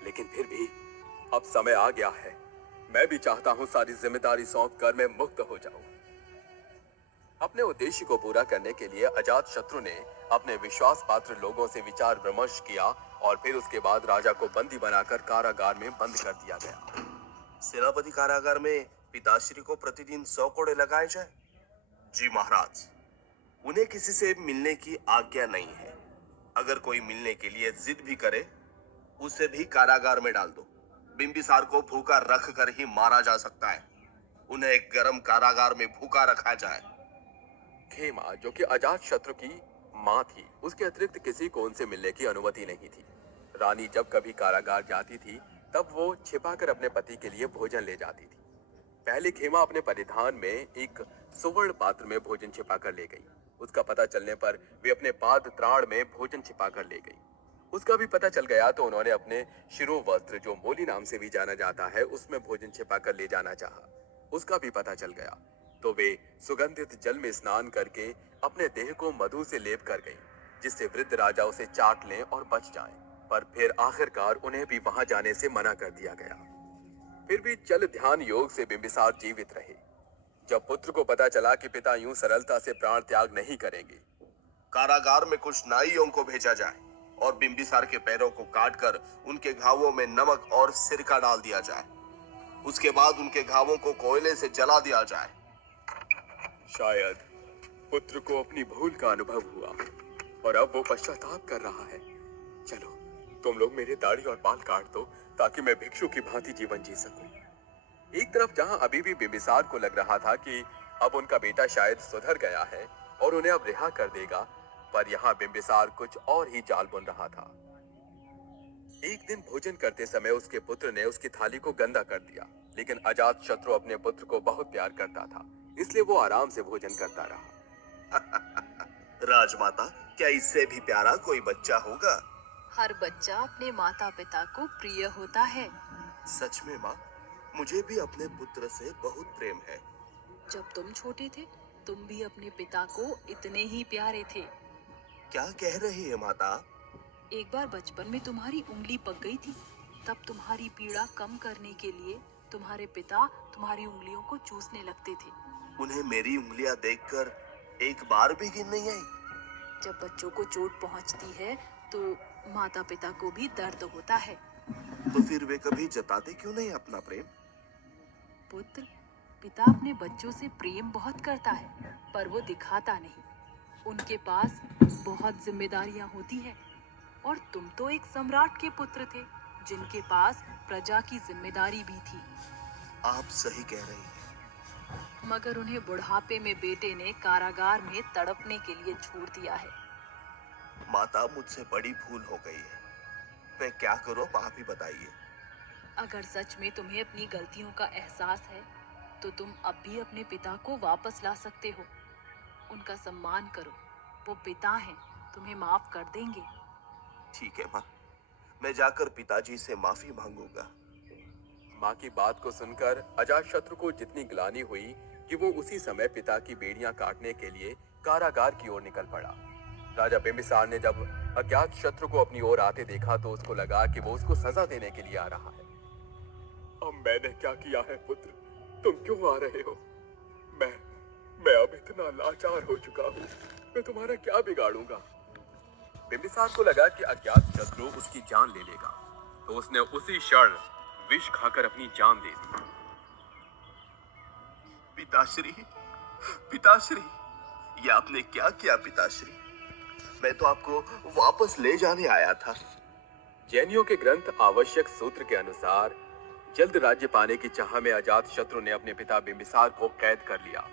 लेकिन फिर भी अब समय आ गया है। मैं भी चाहता हूं सारी जिम्मेदारी सौंप कर मैं मुक्त हो जाऊं। अपने उद्देश्य को पूरा करने के लिए अजात शत्रु ने अपने विश्वास पात्र लोगों से विचार विमर्श किया और फिर उसके बाद राजा को बंदी बनाकर कारागार में बंद कर दिया गया। सेनापति कारागार में पिताश्री को प्रतिदिन 100 कोड़े लगाए जाए। जी महाराज, उन्हें किसी से मिलने की आज्ञा नहीं है। अगर कोई मिलने के लिए जिद भी करे, उसे भी कारागार में डाल दो। बिंबिसार को भूखा रख कर ही मारा जा सकता है। उन्हें एक गर्म कारागार में भूखा रखा जाए। खेमा, जो कि अजात शत्रु की मां थी, उसके अतिरिक्त किसी को उनसे मिलने की अनुमति नहीं थी। रानी जब कभी कारागार जाती थी, तब वो छिपाकर अपने पति के लिए भोजन ले जाती थी। पहले खेमा अपने परिधान में एक सुवर्ण पात्र में भोजन छिपाकर ले गई। उसका पता चलने पर वे अपने पाद त्राण में भोजन छिपाकर ले गई। उसका भी पता चल गया तो उन्होंने अपने शिरोवस्त्र, जो मोली नाम से भी जाना जाता है, उसमें भोजन छिपाकर ले जाना चाहा। उसका भी पता चल गया तो वे सुगंधित जल में स्नान करके अपने देह को मधु से लेप कर गई, जिससे वृद्ध राजा उसे चाट लें और बच जाएं। पर फिर आखिरकार उन्हें भी वहां जाने से मना कर दिया गया। फिर भी चल ध्यान योग से बिंबिसार जीवित रहे। जब पुत्र को पता चला कि पिता यूं सरलता से प्राण त्याग नहीं करेंगे, कारागार में कुछ नाइयों को भेजा जाए और बिंबिसार के पैरों को काटकर उनके घावों में नमक और सिरका डाल दिया जाए। उसके बाद उनके घावों को कोयले से जला दिया जाए। शायद पुत्र को अपनी भूल का अनुभव हुआ और अब वो पश्चाताप कर रहा है। चलो, तुम लोग मेरे दाढ़ी और बाल काट दो ताकि मैं भिक्षु की भांति जीवन जी सकूं। एक तरफ जहां अभी भी बिंबिसार को लग रहा था कि अब उनका बेटा शायद सुधर गया है और उन्हें अब रिहा कर देगा, पर यहाँ बिंबिसार कुछ और ही जाल बुन रहा था। एक दिन भोजन करते समय उसके पुत्र ने उसकी थाली को गंदा कर दिया, लेकिन अजात शत्रु अपने पुत्र को बहुत प्यार करता था, इसलिए वो आराम से भोजन करता रहा। राजमाता, क्या इससे भी प्यारा कोई बच्चा होगा? हर बच्चा अपने माता पिता को प्रिय होता है। सच में माँ, मुझे भी अपने पुत्र से बहुत प्रेम है। जब तुम छोटे थे, तुम भी अपने पिता को इतने ही प्यारे थे। क्या कह रही है माता? एक बार बचपन में तुम्हारी उंगली पक गई थी, तब तुम्हारी पीड़ा कम करने के लिए तुम्हारे पिता तुम्हारी उंगलियों को चूसने लगते थे। उन्हें मेरी उंगलियां देखकर एक बार भी गिन नहीं आई। जब बच्चों को चोट पहुंचती है तो माता पिता को भी दर्द होता है। तो फिर वे कभी जताते क्यों नहीं अपना प्रेम? पुत्र, पिता अपने बच्चों से प्रेम बहुत करता है, पर वो दिखाता नहीं। उनके पास बहुत जिम्मेदारियां होती है, और तुम तो एक सम्राट के पुत्र थे, जिनके पास प्रजा की जिम्मेदारी भी थी। आप सही कह रही हैं। मगर उन्हें बुढ़ापे में बेटे ने कारागार में तड़पने के लिए छोड़ दिया है। माता, मुझसे बड़ी भूल हो गई है। मैं क्या करूं, आप ही बताइए। अगर सच में तुम्हें अपनी गलतियों का एहसास है, तो तुम अब भी अपने पिता को वापस ला सकते हो। उनका सम्मान करो, वो पिता हैं, तुम्हें माफ कर देंगे। ठीक है माँ, मैं जाकर पिताजी से माफी मांगूंगा। माँ की बात को सुनकर अजातशत्रु को जितनी ग्लानि हुई कि वो उसी समय पिता की बेड़ियां काटने के लिए कारागार की ओर निकल पड़ा। राजा बिंबिसार ने जब अज्ञात शत्रु को अपनी ओर आते देखा तो उसको लगा कि वो उसको सजा देने के लिए आ रहा है। अब मैंने क्या किया है पुत्र, तुम क्यों आ रहे हो? मैं अब इतना लाचार हो चुका हूँ, मैं तुम्हारा क्या बिगाड़ूंगा? बिंबिसार को लगा कि अज्ञात शत्रु उसकी जान ले लेगा, तो उसने उसी क्षण विष खाकर अपनी जान दे दी। पिताश्री, पिताश्री, ये आपने क्या किया पिताश्री? मैं तो आपको वापस ले जाने आया था। जैनियों के ग्रंथ आवश्यक सूत्र के अनुसार जल्द राज्य पाने की चाह में अजातशत्रु ने अपने पिता बिंबिसार को कैद कर लिया,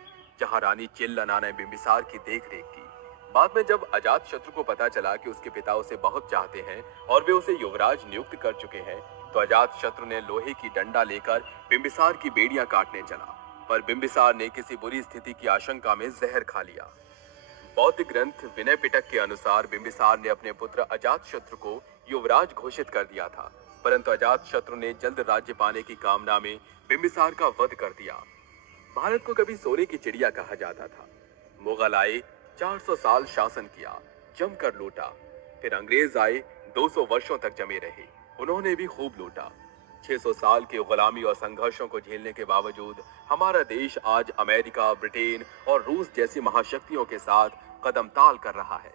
जहां रानी चिल्लना ने बिंबिसार की देखरेख की। बाद में जब अजातशत्रु को पता चला कि उसके पिता उसे बहुत चाहते हैं और वे उसे युवराज नियुक्त कर चुके हैं, तो अजातशत्रु ने लोहे की डंडा लेकर बिंबिसार की बेड़ियां काटने चला, पर बिंबिसार ने किसी बुरी स्थिति की आशंका में जहर खा लिया। बौद्ध ग्रंथ विनय पिटक के अनुसार बिंबिसार ने अपने पुत्र अजातशत्रु को युवराज घोषित कर दिया था, परंतु अजातशत्रु ने जल्द राज्य पाने की कामना में बिंबिसार का वध कर दिया। भारत को कभी सोने की चिड़िया कहा जाता था। मुगल आए, 400 साल शासन किया, जमकर लूटा। फिर अंग्रेज आए, 200 वर्षों तक जमे रहे, उन्होंने भी खूब लूटा। 600 साल की गुलामी और संघर्षों को झेलने के बावजूद हमारा देश आज अमेरिका, ब्रिटेन और रूस जैसी महाशक्तियों के साथ कदम ताल कर रहा है।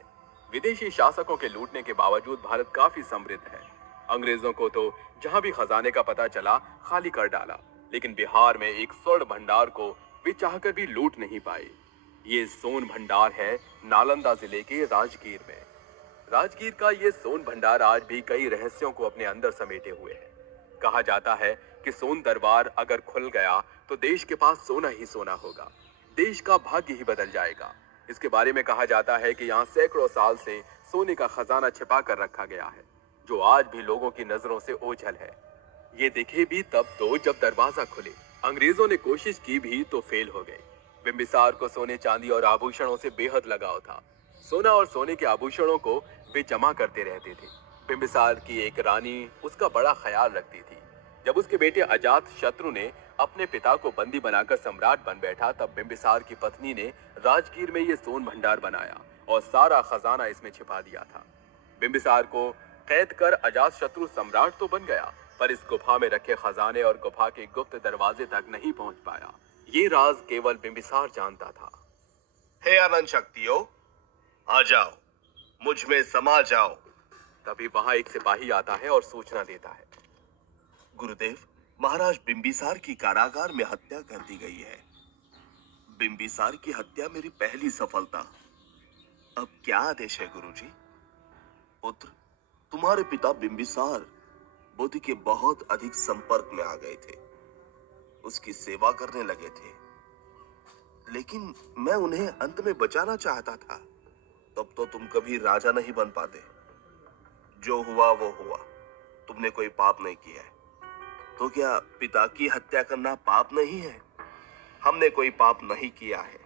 विदेशी शासकों के लूटने के बावजूद भारत काफी समृद्ध है। अंग्रेजों को तो जहां भी खजाने का पता चला खाली कर डाला, लेकिन बिहार में एक स्वर्ण भंडार को वे चाहकर भी लूट नहीं पाए। ये सोन भंडार है नालंदा जिले के राजगीर में। राजगीर का ये सोन भंडार आज भी कई रहस्यों को अपने अंदर समेटे हुए है। कहा जाता है कि सोन दरबार अगर खुल गया तो देश के पास सोना ही सोना होगा, देश का भाग्य ही बदल जाएगा। इसके बारे में कहा जाता है कि यहाँ सैकड़ों साल से सोने का खजाना छिपा कर रखा गया है, जो आज भी लोगों की नजरों से ओझल है। ये दिखे भी तब तो जब दरवाजा खुले। अंग्रेजों ने कोशिश की भी तो फेल हो गए। बिंबिसार को सोने चांदी और आभूषणों से बेहद लगाव था। सोना और सोने के आभूषणों को वे जमा करते रहते थे। बिंबिसार की एक रानी उसका बड़ा ख्याल रखती थी। जब उसके बेटे अजातशत्रु ने अपने पिता को बंदी बनाकर सम्राट बन बैठा, तब बिंबिसार की पत्नी ने राजगीर में ये सोन भंडार बनाया और सारा खजाना इसमें छिपा दिया था। बिंबिसार को कैद कर अजातशत्रु सम्राट तो बन गया, पर इस गुफा में रखे खजाने और गुफा के गुप्त दरवाजे तक नहीं पहुंच पाया। ये राज केवल बिंबिसार जानता था। हे अनंत शक्तियों, आ जाओ, मुझ में समा जाओ। तभी वहां एक सिपाही आता है और सूचना देता है। गुरुदेव, महाराज बिंबिसार की कारागार में हत्या कर दी गई है। बिंबिसार की हत्या मेरी पहली सफलता। अब क्या आदेश है गुरुजी? पुत्र, तुम्हारे पिता बिंबिसार बुद्ध के बहुत अधिक संपर्क में आ गए थे, उसकी सेवा करने लगे थे, लेकिन मैं उन्हें अंत में बचाना चाहता था। तब तो तुम कभी राजा नहीं बन पाते। जो हुआ वो हुआ, तुमने कोई पाप नहीं किया है। तो क्या पिता की हत्या करना पाप नहीं है? हमने कोई पाप नहीं किया है।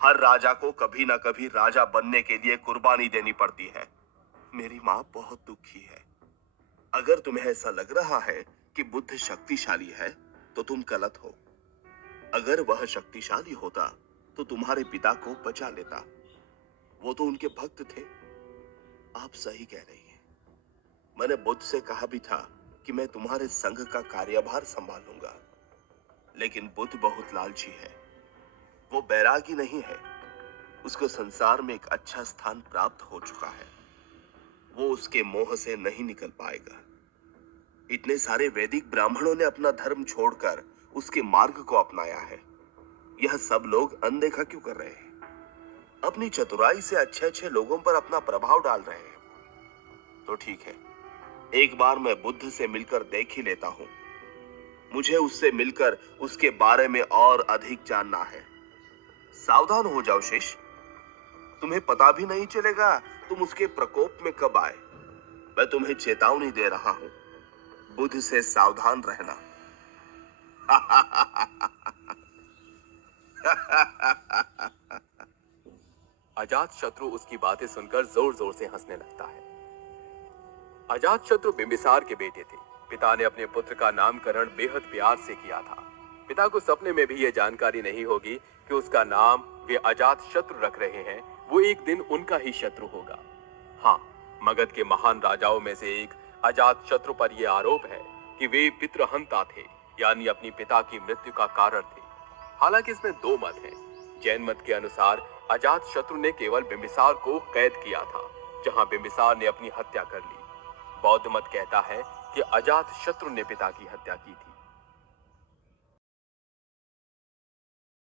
हर राजा को कभी ना कभी राजा बनने के लिए कुर्बानी देनी पड़ती है। मेरी माँ बहुत दुखी है। अगर तुम्हें ऐसा लग रहा है कि बुद्ध शक्तिशाली है, तो तुम गलत हो। अगर वह शक्तिशाली होता तो तुम्हारे पिता को बचा लेता। वो तो उनके भक्त थे। आप सही कह रही हैं। मैंने बुद्ध से कहा भी था कि मैं तुम्हारे संघ का कार्यभार संभालूंगा, लेकिन बुद्ध बहुत लालची है। वो बैरागी नहीं है। उसको संसार में एक अच्छा स्थान प्राप्त हो चुका है। वो उसके मोह से नहीं निकल पाएगा। इतने सारे वैदिक ब्राह्मणों ने अपना धर्म छोड़कर उसके मार्ग को अपनाया है, यह सब लोग अनदेखा क्यों कर रहे हैं? अपनी चतुराई से अच्छे अच्छे लोगों पर अपना प्रभाव डाल रहे हैं। तो ठीक है, एक बार मैं बुद्ध से मिलकर देख ही लेता हूं। मुझे उससे मिलकर उसके बारे में और अधिक जानना है। सावधान हो जाओ शिष्य, तुम्हें पता भी नहीं चलेगा तुम उसके प्रकोप में कब आए। मैं तुम्हें चेतावनी दे रहा हूं, बुद्ध से सावधान रहना। अजातशत्रु उसकी बातें सुनकर जोर जोर से हंसने लगता है। अजातशत्रु बिंबिसार के बेटे थे। पिता ने अपने पुत्र का नामकरण बेहद प्यार से किया था। पिता को सपने में भी यह जानकारी नहीं होगी कि उसका नाम वे अजातशत्रु रख रहे हैं, वो एक दिन उनका ही शत्रु होगा। हाँ, मगध के महान राजाओं में से एक अजातशत्रु पर यह आरोप है कि वे पितृहंता थे, यानी अपनी पिता की मृत्यु का कारण थे। हालांकि इसमें दो मत हैं। जैन मत के अनुसार अजातशत्रु ने केवल बिंबिसार को कैद किया था, जहां बिंबिसार ने अपनी हत्या कर ली। बौद्ध मत कहता है कि अजातशत्रु ने पिता की हत्या की थी।